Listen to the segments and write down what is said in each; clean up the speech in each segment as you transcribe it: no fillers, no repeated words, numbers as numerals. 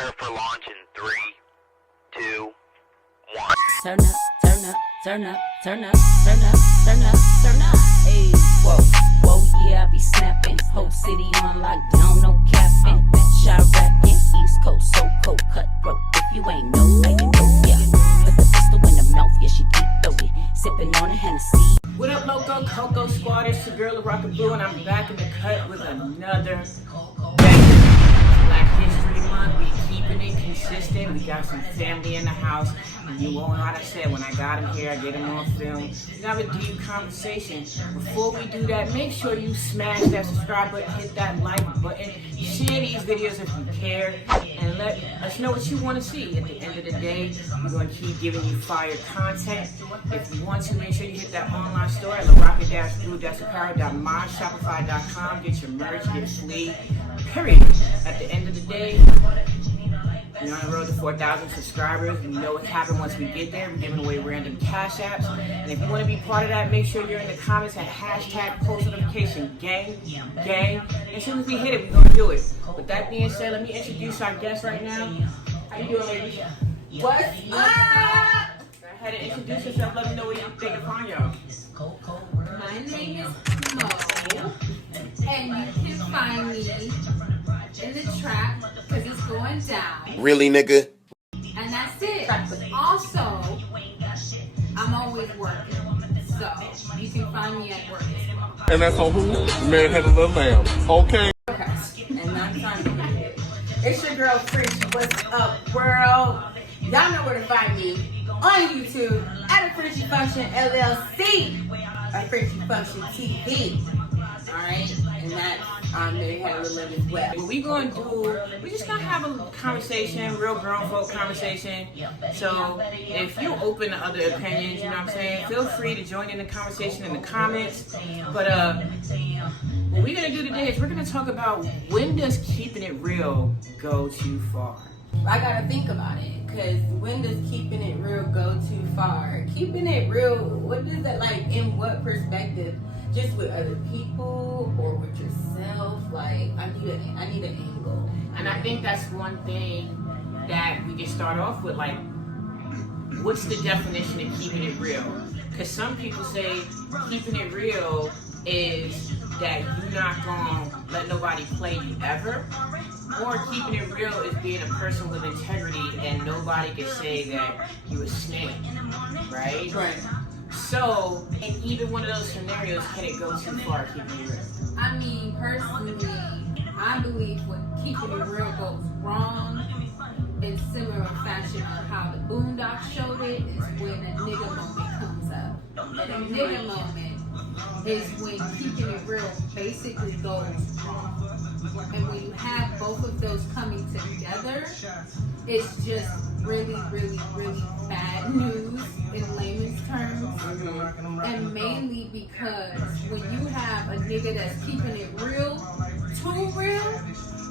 For launch in 3, 2, 1. Turn up, turn up, turn up, turn up, turn up, turn up, turn up. Hey, whoa, whoa, yeah, I be snapping. Whole city on lockdown, no capping. Shot rapping, East Coast, so cold, cutthroat. If you ain't know, now you know, yeah. Put the pistol in the mouth, yeah, she deep throated. Sipping on a Hennessy. What up, Loco, Koko Squad? It's your girl, LaRoca, and I'm back in the cut with another Black History Month. We keeping it consistent. We got some family in the house. And you won't know how to say, when I got them here, I get them on film. We have a deep conversation. Before we do that, make sure you smash that subscribe button, hit that like button, share these videos if you care, and let us know what you want to see. At the end of the day, we're going to keep giving you fire content. If you want to, make sure you hit that online store at LaRoca-Blue-Shopify.com. Get your merch, get free, period. At the end of the day, we're on the road to 4,000 subscribers. We know what happens once we get there. We're giving away random cash apps. And if you want to be part of that, make sure you're in the comments at hashtag post notification gang. As soon as we hit it, we're going to do it. With that being said, let me introduce our guest right now. How you doing, ladies? What's up? Go ahead and introduce yourself. Let me know where you think upon y'all. My name is Mo, and you can find me in the trap because it's going down. Really, nigga? And that's it. Also, I'm always working, so you can find me at work as well. And that's on who? Man had a little lamb. Okay. Okay. And that's on me. It's your girl, Frenchie. What's up, world? Y'all know where to find me on YouTube at a Frenchie Function LLC or Frenchie Function TV. Alright? And that's they had a little as well. What we gonna do, we just gonna have a conversation, real grown folk conversation. So if you're open to other opinions, you know what I'm saying, feel free to join in the conversation in the comments. But what we're gonna do today is we're gonna talk about, when does keeping it real go too far? I gotta think about it, because when does keeping it real go too far? Keeping it real, what does that, like, in what perspective? Just with other people or with yourself? Like, I need an angle. And I think that's one thing that we can start off with, like, what's the definition of keeping it real? Because some people say keeping it real is that you're not gonna let nobody play you ever, or keeping it real is being a person with integrity and nobody can say that you a snake, right? Right. So, in either one of those scenarios, can it go too far, keeping it real? I mean, personally, I believe when keeping it real goes wrong, in similar fashion on how the Boondocks showed it, is when a nigga moment comes up. And a nigga moment is when keeping it real basically goes wrong. And when you have both of those coming together, it's just really, really, really bad news in layman's terms. And mainly because when you have a nigga that's keeping it real, too real,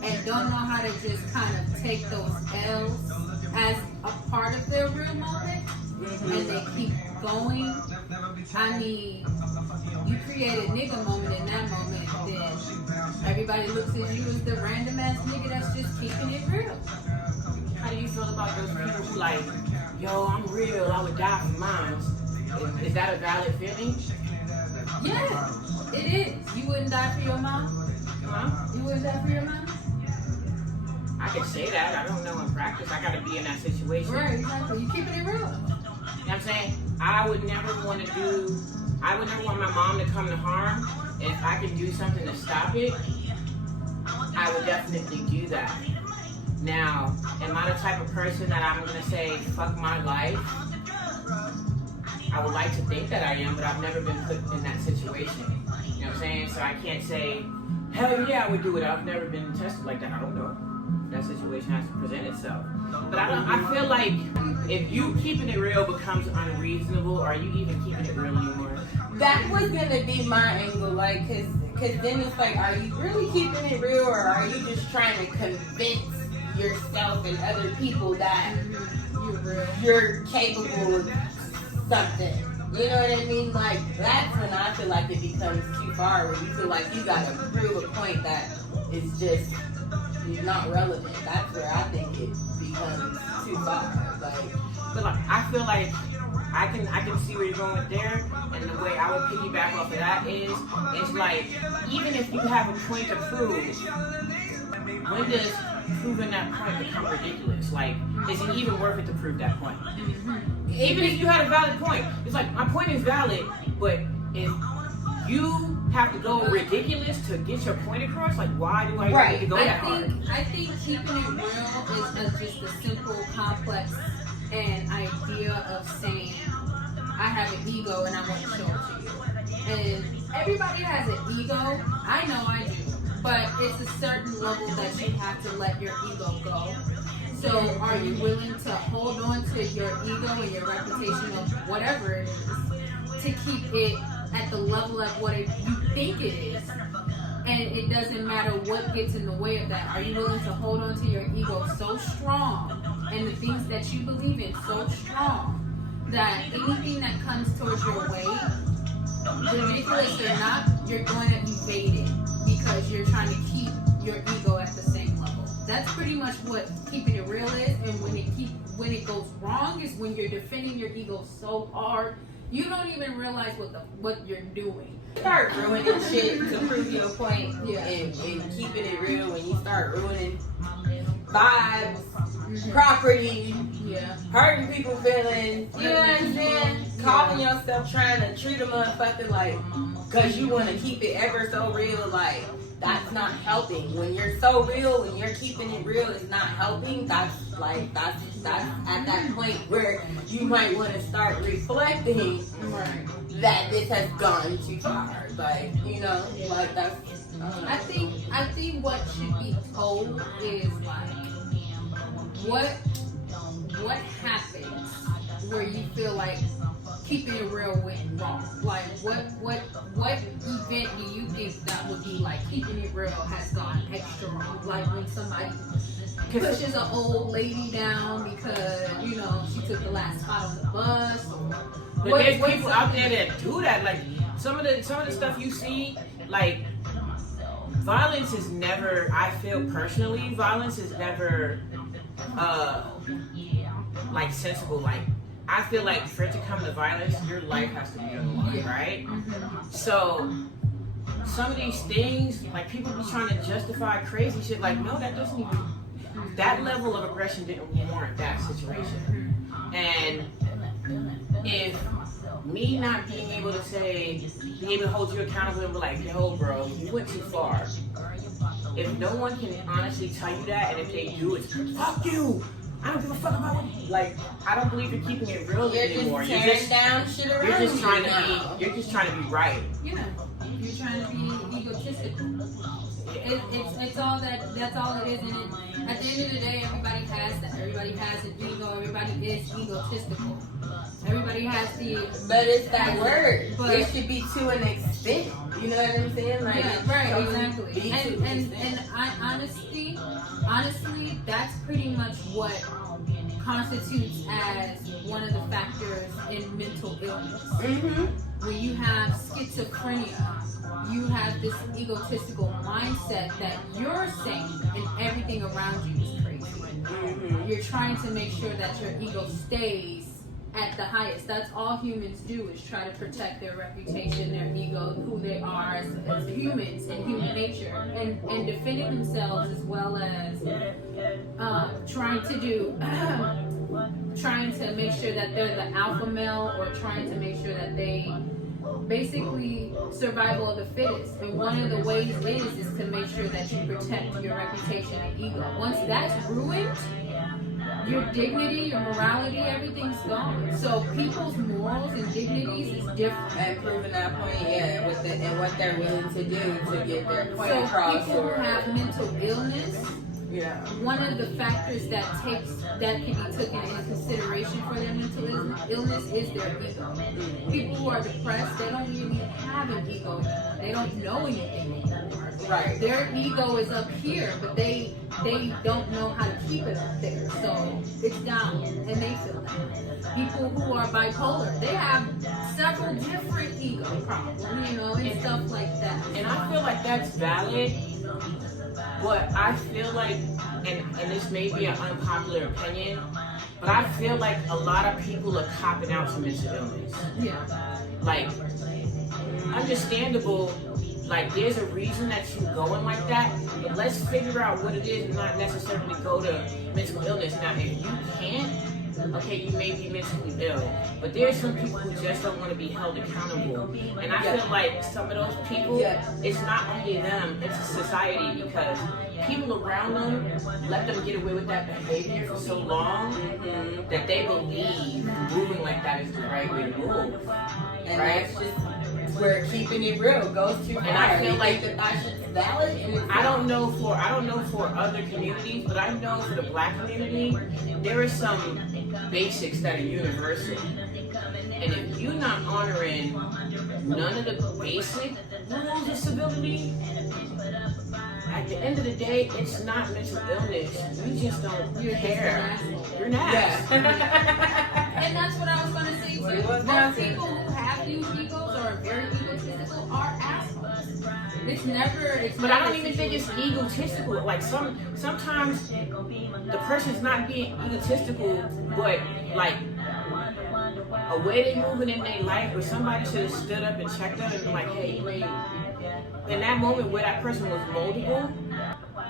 and don't know how to just kind of take those L's as a part of their real moment, and they keep going. I mean, you create a nigga moment in that moment, then everybody looks at you as the random ass nigga that's just keeping it real. How do you feel about those people who like, yo, I'm real, I would die for mine? Is that a valid feeling? Yeah, it is. You wouldn't die for your mom? Huh? You wouldn't die for your mom? I can say that. I don't know in practice. I gotta be in that situation. Right, exactly. You keeping it real. You know what I'm saying? I would never want my mom to come to harm. If I could do something to stop it, I would definitely do that. Now, am I the type of person that I'm gonna say, fuck my life? I would like to think that I am, but I've never been put in that situation. You know what I'm saying? So I can't say, hell yeah, I would do it. I've never been tested like that. I don't know. That situation has to present itself. But I feel like if you keeping it real becomes unreasonable, are you even keeping it real anymore? That was gonna be my angle, like, cause then it's like, are you really keeping it real, or are you just trying to convince yourself and other people that you're capable of something? You know what I mean? Like, that's when I feel like it becomes too far, where you feel like you gotta prove a point that is just not relevant. That's where I think it becomes too far. But like, I feel like I can see where you're going with there, and the way I would piggyback off of that is, it's like, even if you have a point to prove, when does proving that point become ridiculous? Like, is it even worth it to prove that point? Even if you had a valid point, it's like, my point is valid, but if you have to go ridiculous to get your point across, like, why do I need to go that hard? I think keeping it real is just a simple, complex an idea of saying, I have an ego and I want to show it to you. And everybody has an ego. I know I do. But it's a certain level that you have to let your ego go. So are you willing to hold on to your ego and your reputation of whatever it is to keep it at the level of what you think it is? And it doesn't matter what gets in the way of that. Are you willing to hold on to your ego so strong and the things that you believe in so strong that anything that comes towards your way, ridiculous or not, you're going to evade it because you're trying to keep your ego at the same level? That's pretty much what keeping it real is. And when it goes wrong is when you're defending your ego so hard, you don't even realize what you're doing. Start ruining shit to prove your point, and keeping it real. When you start ruining vibes, property, hurting people's feelings, you know what I'm saying? Calling yourself trying to treat a motherfucker like, cause you want to keep it ever so real, like, that's not helping. When you're so real, when you're keeping it real, it's not helping. That's at that point where you might want to start reflecting that this has gone too far. Like, you know, like that's. I think what should be told is like, what happens where you feel like keeping it real went wrong? Like, what event do you think that would be like keeping it real has gone extra wrong? Like when somebody pushes an old lady down because, you know, she took the last spot on the bus. But there's people out there that do that. Like some of the stuff you see, like violence is never. I feel personally, violence is never like sensible. Like I feel like for it to come to violence, your life has to be on the line, right? So some of these things, like people be trying to justify crazy shit. Like no, that doesn't even. That level of aggression didn't warrant that situation. And if me not being able to being able to hold you accountable and be like, yo, bro, you went too far. If no one can honestly tell you that, and if they do, it's fuck you. I don't give a fuck about what. Like, I don't believe you're keeping it real anymore. You're just down shit around. You're just trying to be. You're just trying to be right. Yeah, you're trying to be egotistical. It's all that. That's all it is. And at the end of the day, everybody has that. Everybody has an ego. Everybody is egotistical. Everybody has the. But it's that word. But it should be to an extent. You know what I'm saying? Like, yeah, right, exactly. And honestly, that's pretty much what constitutes as one of the factors in mental illness. When you have schizophrenia, you have this egotistical mindset that you're sane and everything around you is crazy. You're trying to make sure that your ego stays at the highest. That's all humans do, is try to protect their reputation, their ego, who they are as humans and human nature, and defending themselves, as well as trying to make sure that they're the alpha male, or trying to make sure that they basically survival of the fittest. And one of the ways is to make sure that you protect your reputation and ego. Once that's ruined, your dignity, your morality, everything's gone. So people's morals and dignities is different. And proving that point, and what they're willing to do to get their point so across. People who have mental illness, one of the factors that can be taken into consideration for their mental illness is their ego. People who are depressed, they don't really have an ego anymore. They don't know anything anymore. Right. Their ego is up here, but they don't know how to keep it up there. So it's down, and they feel that. People who are bipolar, they have several different ego problems, and stuff like that. And I feel like that's valid. But I feel like, and this may be an unpopular opinion, but I feel like a lot of people are copping out to mental illness. Yeah. Like, understandable, like there's a reason that you're going like that, but let's figure out what it is and not necessarily go to mental illness. Now, if you can't, okay, you may be mentally ill, but there's some people who just don't want to be held accountable. And I feel like some of those people, it's not only them, it's a society, because people around them let them get away with that behavior for so long that they believe moving like that is the right way to move. And right? that's just where keeping it real goes too far. And I feel like that shit's valid. And I don't know for other communities, but I know for the Black community, there are some basics that are universal. And if you're not honoring none of the basic rules of civility, at the end of the day, it's not mental illness. You just don't care. You're an ass. And that's what I was going to say too. Most people who have huge egos or are very egotistical are assholes. But I don't even think it's egotistical. Like sometimes the person's not being egotistical, but like a way they moving in their life, where somebody should have stood up and checked them and been like, hey, in that moment where that person was moldable,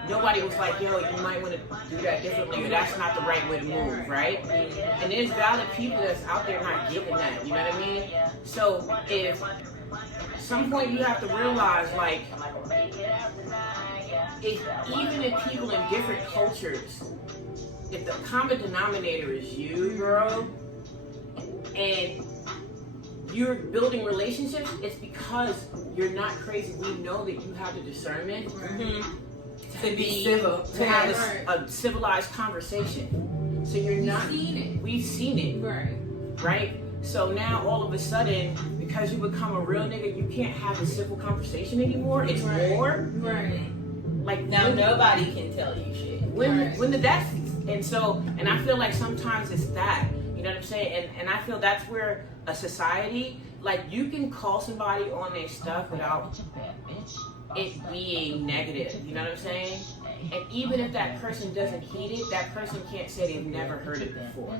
nobody was like, yo, you might want to do that differently, or that's not the right way to move, right? And there's valid people that's out there not getting that, you know what I mean? So if some point you have to realize, like, even if people in different cultures, if the common denominator is you, girl, and you're building relationships, it's because you're not crazy. We know that you have the discernment to be civil, to have a civilized conversation. So you're not. We've seen it, right? So now all of a sudden, because you become a real nigga, you can't have a civil conversation anymore. It's war. Like now, nobody can tell you shit. When the death, and I feel like sometimes it's that. You know what I'm saying? And I feel that's where a society, like, you can call somebody on their stuff without it being negative. You know what I'm saying? And even if that person doesn't heed it, that person can't say they've never heard it before.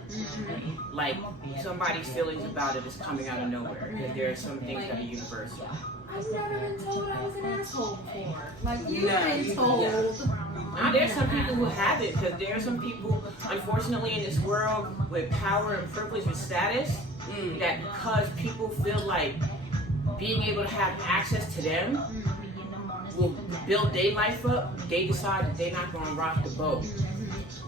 Like, somebody's feelings about it is coming out of nowhere, because there are some things that are universal. I've never been told I was an asshole before. Like, you've been told. Now, there's some people who have it, because there are some people, unfortunately, in this world with power and privilege and status, that because people feel like being able to have access to them will build their life up, they decide that they're not going to rock the boat.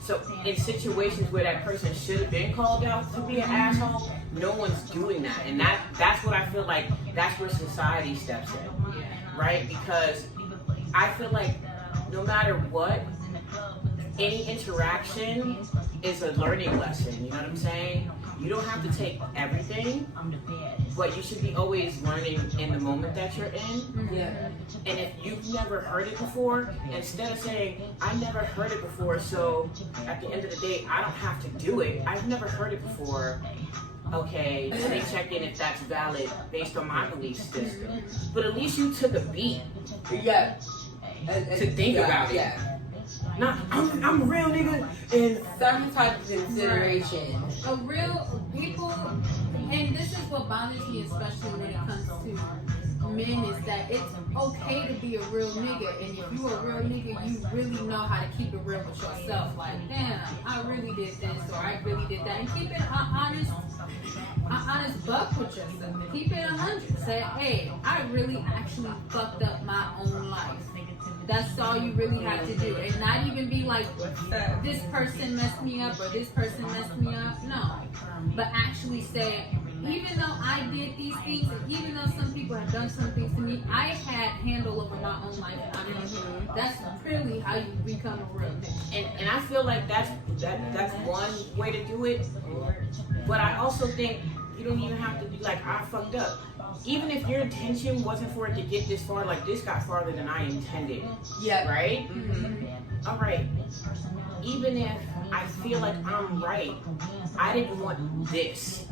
So in situations where that person should have been called out to be an asshole, no one's doing that. And that's what I feel like, that's where society steps in, right? Because I feel like no matter what, any interaction is a learning lesson, you know what I'm saying? You don't have to take everything, but you should be always learning in the moment that you're in. And if you've never heard it before, instead of saying, I never heard it before, so at the end of the day, I don't have to do it. I've never heard it before. Okay, let me check in if that's valid based on my belief system. But at least you took a beat to think about it. Not, I'm a real nigga, and some type of consideration. A real people, and this is what bothers me, especially when it comes to men, is that it's okay to be a real nigga, and if you a real nigga, you really know how to keep it real with yourself. Like, damn, I really did this, or I really did that, and keep it an honest buck with yourself. Keep it 100. Say, hey, I really actually fucked up my own life. That's all you really have to do, and not even be like, this person messed me up or this person messed me up. No, but actually say, even though I did these things, and even though some people have done some things to me, I had handle over my own life. That's really how you become a real nigga. And I feel like that's one way to do it. But I also think you don't even have to be like, I fucked up. Even if your intention wasn't for it to get this far, like this got farther than I intended. Right? All right. Even if I feel like I'm right, I didn't want this.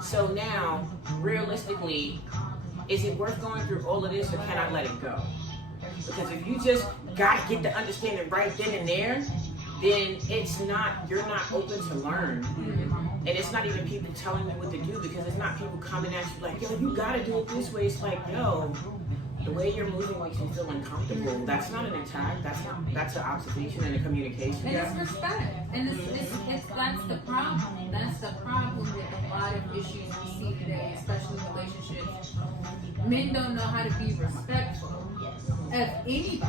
So now, realistically, is it worth going through all of this, or can I let it go? Because if you just gotta get the understanding right then and there, then you're not open to learn. And it's not even people telling you what to do, because it's not people coming at you like, yo, you gotta do it this way. It's like, yo, the way you're moving makes me feel uncomfortable. That's not an attack. That's an observation and a communication. And it's respect. And that's the problem. That's the problem with a lot of issues we see today, especially relationships. Men don't know how to be respectful of anybody.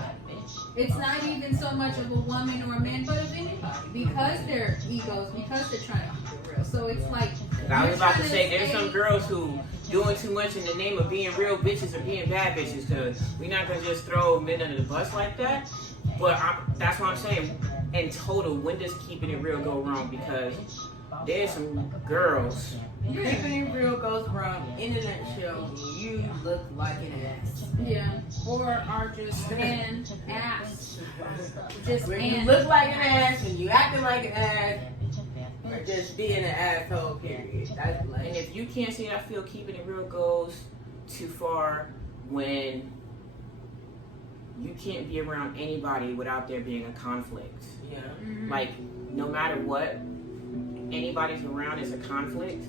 It's not even so much of a woman or a man, but of anybody. Because they're egos, because they're trying to keep it real. So it's like, I was about to say, there's some girls who doing too much in the name of being real bitches or being bad bitches, because we're not going to just throw men under the bus like that. But that's what I'm saying. In total, when does keeping it real go wrong? Because there's some girls. Keeping it real goes wrong in a nutshell. You look like an ass. yeah, or are just an ass. Just When an you look like an ass, when you acting like an ass, or just being an asshole, period. That's like, And if you can't see it, I feel keeping it real goes too far when you can't be around anybody without there being a conflict. yeah. Like, no matter what, anybody's around is a conflict.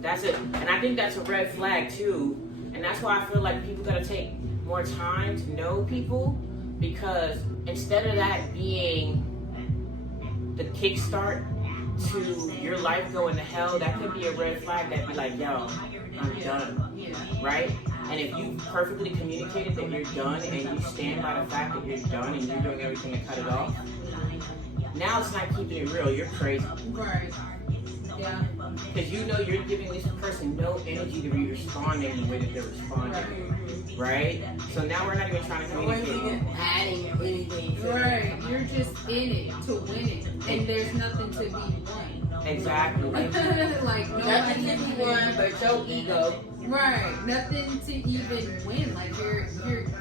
That's it. And I think that's a red flag too. And that's why I feel like people gotta take more time to know people, because instead of that being the kickstart to your life going to hell, that could be a red flag that'd be like, yo, I'm done. Right? And if you perfectly communicated that you're done and you stand by the fact that you're done and you're doing everything to cut it off, now it's not keeping it real. You're crazy. Right. Yeah. Because you know you're giving this person no energy to be responding the way that they're responding. Right? So now we're not even trying to No one's communicate. even adding anything to it. Right. You're just in it to win it. And there's nothing to be won. Exactly. Like Nothing nobody to be won but your ego. Right. Nothing to even win. Like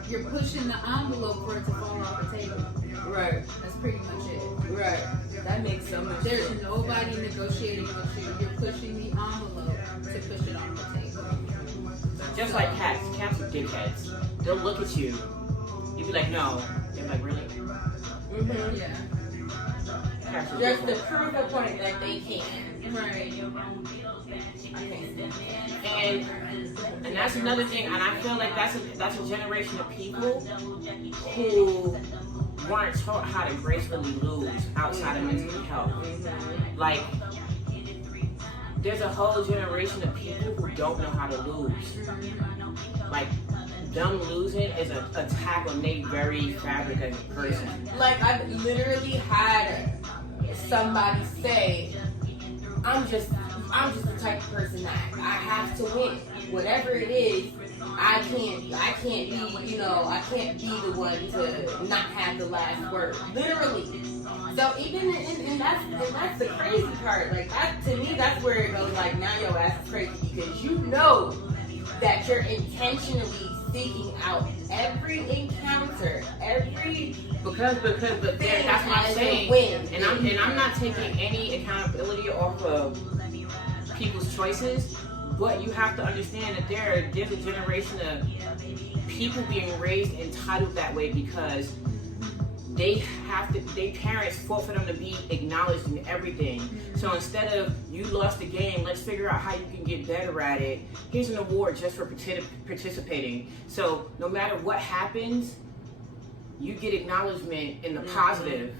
you're pushing the envelope for it to fall off the table. Right. That's pretty much it. Right. That makes so much There's sense. nobody negotiating with you. You're pushing the envelope to push it off the table. Just like cats. Cats are dickheads. They'll look at you. You'll be like, no. They're like, really? Mm-hmm. Yeah. Cats are Just to dickheads. prove a point that they can. Right. And that's another thing, and I feel like that's a generation of people who weren't taught how to gracefully lose outside of mental health. Like, there's a whole generation of people who don't know how to lose. Like, them losing is an attack on their very fabric as a person. Like, I've literally had somebody say, I'm just the type of person that I have to win. Whatever it is, I can't be, I can't be the one to not have the last word. Literally. So even and that's the crazy part. Like, that, to me, that's where it goes like, now your ass is crazy, because you know that you're intentionally seeking out every encounter, but that's what I'm saying. And I'm not taking any accountability off of people's choices, but you have to understand that there's a generation of people being raised entitled that way because their parents fought for them to be acknowledged in everything. So instead of you lost the game, let's figure out how you can get better at it. Here's an award just for participating. So no matter what happens, you get acknowledgement in the positive.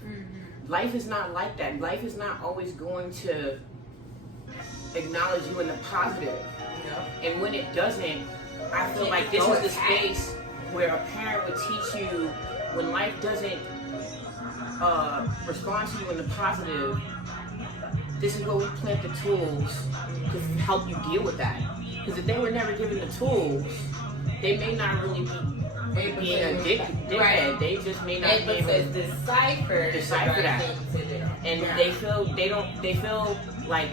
Life is not like that. Life is not always going to acknowledge you in the positive. And when it doesn't, I feel like this is the space where a parent would teach you when life doesn't respond to you in the positive. This is where we plant the tools to help you deal with that. Because if they were never given the tools, they may not really be being a dickhead. Right. They just may not be able to decipher that. And they feel like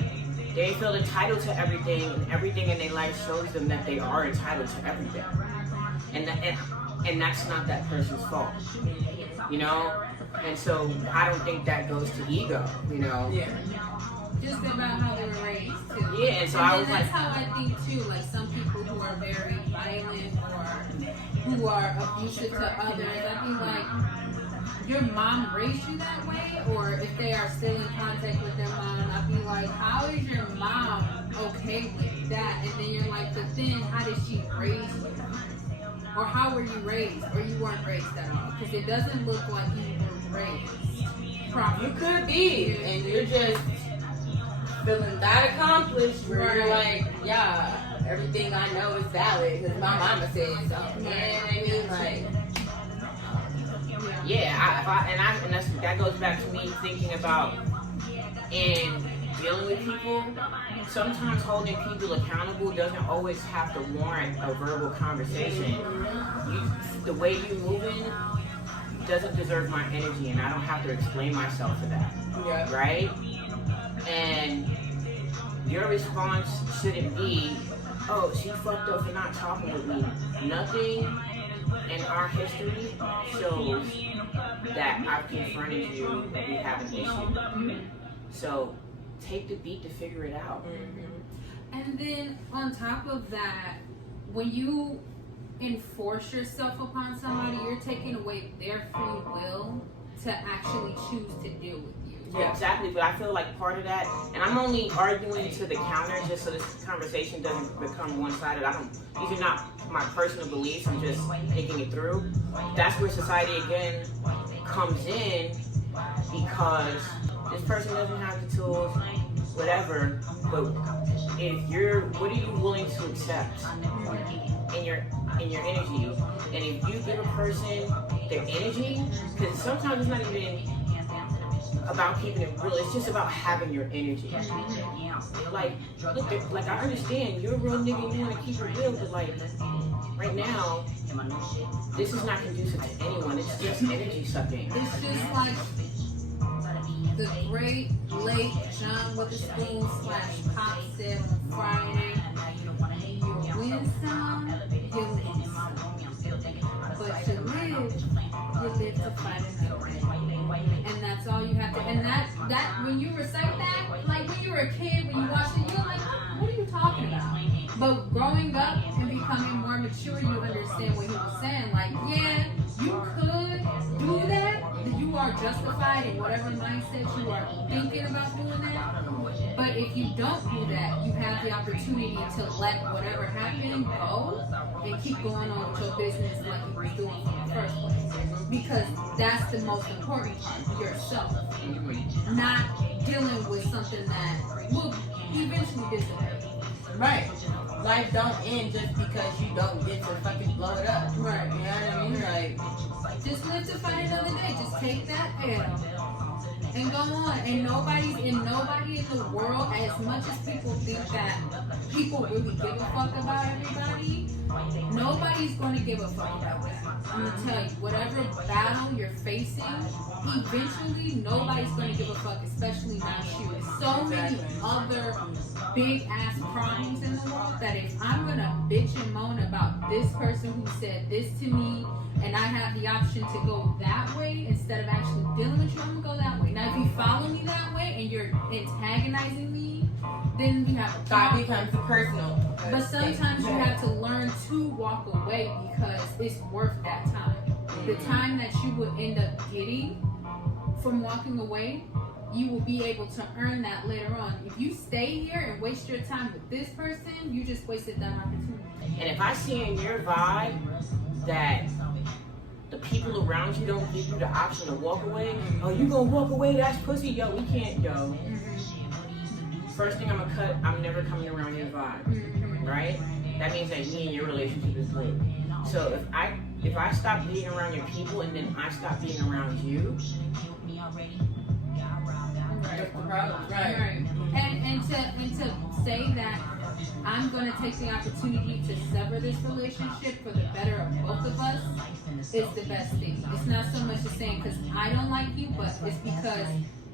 they feel entitled to everything, and everything in their life shows them that they are entitled to everything. And that's not that person's fault. And so I don't think that goes to ego, Yeah. just about how they were raised too. Yeah, and so and I was that's like, how I think too. Like some people who are very violent or who are abusive to others, I think like your mom raised you that way, or if they are still in contact with their mom, I'd be like, how is your mom okay with that? And then you're like, but then how did she raise you? Or how were you raised? Or you weren't raised at all? Because it doesn't look like you were raised properly. You could be, and you're just feeling that accomplished, where you're like, yeah, everything I know is valid because my mama said so. You know what I mean? Like, yeah, and that goes back to me thinking about in dealing with people. Sometimes holding people accountable doesn't always have to warrant a verbal conversation. The way you moving doesn't deserve my energy, and I don't have to explain myself for that. yeah. Right? And your response shouldn't be, oh, she fucked up for not talking with me. Nothing in our history shows that I've confronted you and we have an issue. So take the beat to figure it out. And then on top of that, when you enforce yourself upon somebody, you're taking away their free will to actually choose to deal with you. Yeah, exactly. But I feel like part of that, and I'm only arguing to the counter just so this conversation doesn't become one-sided. These are not my personal beliefs. I'm just thinking it through. That's where society again comes in, because this person doesn't have the tools, whatever. But what are you willing to accept in your energy? And if you give a person their energy, because sometimes it's not even about keeping it real, it's just about having your energy. Like, look, like I understand you're a real nigga, you want to keep it real, but like right now, this is not conducive to anyone. It's just energy sucking. It's just like the great late John Witherspoon / Pop said on Friday, you win some, you lose some. But to live to fight another day. And that's all you have to, and that when you recite that, like when you were a kid, when you watched it, you're like, what are you talking about? But growing up and becoming more mature, you understand what he was saying. Like, yeah, you could do that. You are justified in whatever mindset you are thinking about doing that. But if you don't do that, you have the opportunity to let whatever happened go and keep going on with your business like you were doing from the first place. Because that's the most important part, yourself. Not dealing with something that will eventually dissipate. Right. Life don't end just because you don't get to fucking blow it up. Right. You know what I mean? Like, just live to fight another day. Just take that L and go on. And nobody in the world, as much as people think that people really give a fuck about everybody, nobody's going to give a fuck about that. I'm going to tell you, whatever battle you're facing, eventually nobody's going to give a fuck, especially not you. So many other big ass problems in the world that if I'm going to bitch and moan about this person who said this to me, and I have the option to go that way instead of actually dealing with you, I'm going to go that way. Now, if you follow me that way and you're antagonizing me, then you have a that problem. becomes personal. But sometimes you have to learn to walk away because it's worth that time. The time that you would end up getting from walking away, you will be able to earn that later on. If you stay here and waste your time with this person, you just wasted that opportunity. And if I see in your vibe that the people around you don't give you the option to walk away, oh, you gonna walk away, that's pussy, yo, we can't, yo. First thing I'm gonna cut, I'm never coming around your vibe, right? That means that me and your relationship is lit. So if I stop being around your people and then I stop being around you, That's the problem. Right. And to say that I'm going to take the opportunity to sever this relationship for the better of both of us is the best thing. It's not so much as saying because I don't like you, but it's because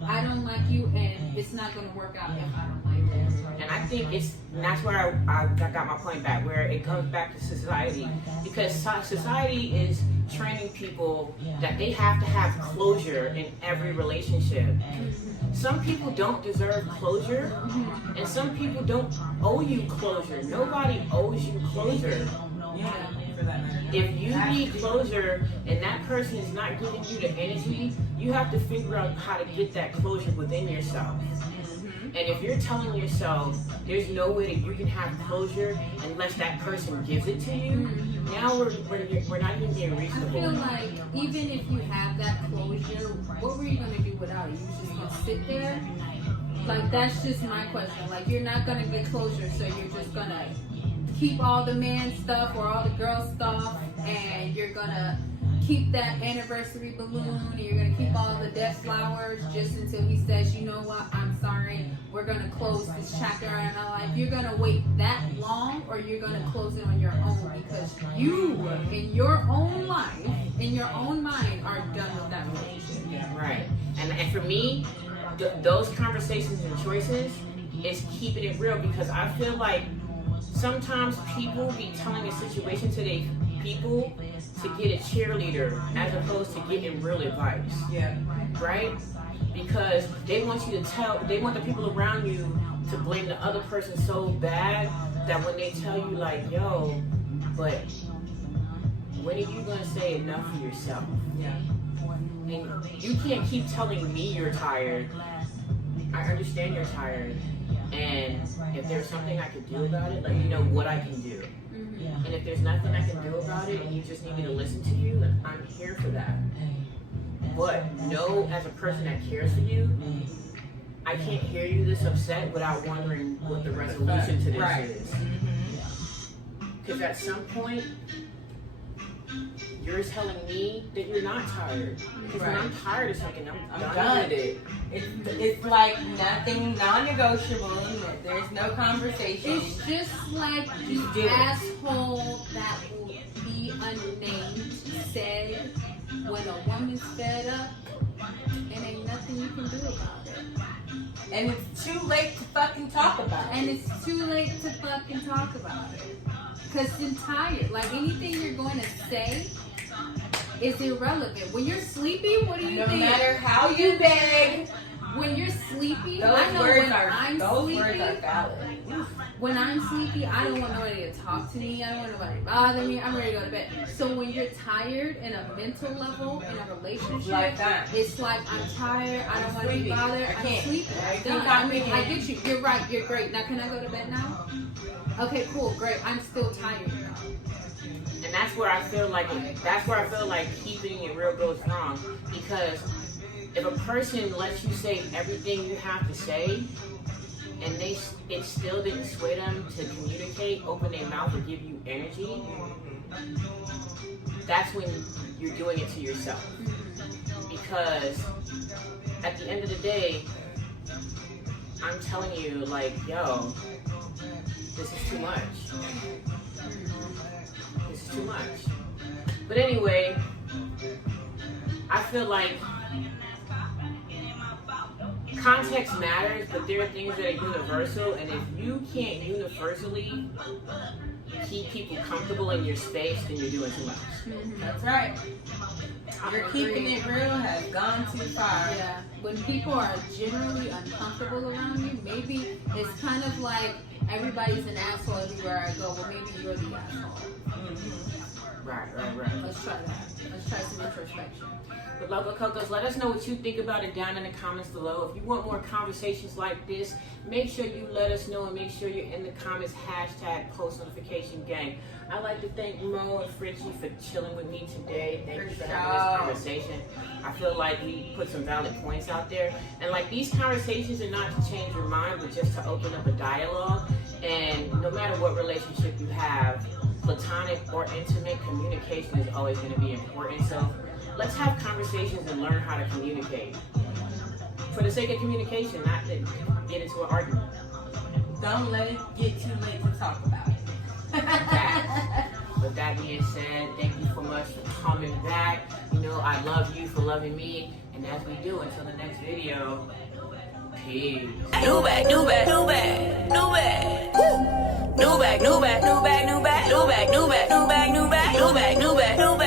I don't like you and it's not going to work out if I don't like you. and I think that's where I got my point back, where it comes back to society, because society is training people that they have to have closure in every relationship. Some people don't deserve closure, and some people don't owe you closure. Nobody owes you closure. If you need closure and that person is not giving you the energy, you have to figure out how to get that closure within yourself. And if you're telling yourself there's no way that you can have closure unless that person gives it to you, now we're not even being I reasonable. feel like even if you have that closure, what were you gonna do without it? You just gonna sit there? Like, that's just my question. Like, you're not gonna get closure, so you're just gonna keep all the man stuff or all the girl stuff, and you're gonna keep that anniversary balloon, and you're gonna keep all the death flowers just until he says, you know what, I'm sorry, we're gonna close this chapter in our life. You're gonna wait that long, or you're gonna close it on your own because you, in your own life, in your own mind, are done with that relationship. Right. And for me, those conversations and choices is keeping it real, because I feel like sometimes people be telling a situation to their people to get a cheerleader as opposed to getting real advice. Yeah. Right? Because they want you to they want the people around you to blame the other person so bad that when they tell you like, yo, but when are you gonna say enough for yourself? Yeah. And you can't keep telling me you're tired. I understand you're tired. And if there's something I can do about it, let me know what I can do. And if there's nothing I can do about it and you just need me to listen to you, then I'm here for that. But know, as a person that cares for you, I can't hear you this upset without wondering what the resolution to this is. Because at some point, you're telling me that you're not tired. Because when I'm tired of something, I'm done with it. It's like nothing non-negotiable. There's no conversation. It's just like the asshole that will be unnamed said, when a woman's fed up, and ain't nothing you can do about it. And it's too late to fucking talk about it. And it's too late to fucking talk about it. Because you're tired. Like, anything you're going to say is irrelevant. When you're sleepy, what do you think? No matter how you beg. When you're sleepy, Those I know words when are I'm those sleepy. words are valid. When I'm sleepy, I don't want nobody to talk to me. I don't want nobody to bother me. I'm ready to go to bed. So when you're tired in a mental level, in a relationship, Like that. it's like, I'm tired. I don't want to be bothered. I can't. I'm sleeping. I'm done. I mean, I get you. You're right. You're great. Now, can I go to bed now? Okay, cool. Great. I'm still tired now. And that's where I feel like keeping it real goes wrong. Because if a person lets you say everything you have to say, and it still didn't sway them to communicate, open their mouth, and give you energy, that's when you're doing it to yourself. Because at the end of the day, I'm telling you, like, yo, this is too much. This is too much. But anyway, I feel like context matters, but there are things that are universal, and if you can't universally keep people comfortable in your space, then you're doing too much. That's right. You're keeping it real has gone too far. Yeah. When people are generally uncomfortable around you, maybe it's kind of like everybody's an asshole everywhere I go. Well, maybe you're the asshole. Right. Let's try that. Let's try some introspection. But Loco Cocos, let us know what you think about it down in the comments below. If you want more conversations like this, make sure you let us know, and make sure you're in the comments, #post-notification-gang. I'd like to thank Mo and Fritchie for chilling with me today. Thank you for having this conversation. I feel like we put some valid points out there. And like, these conversations are not to change your mind, but just to open up a dialogue. And no matter what relationship you have, platonic or intimate, communication is always going to be important. So let's have conversations and learn how to communicate. For the sake of communication, not to get into an argument. Don't let it get too late to talk about it. With that being said, thank you so much for coming back. You know, I love you for loving me. And as we do, until the next video, peace. New bag, new bag, new bag, new bag. Woo! New bag, new bag, new bag, new bag, new bag, new bag, new bag, new bag, new bag, new bag, new bag.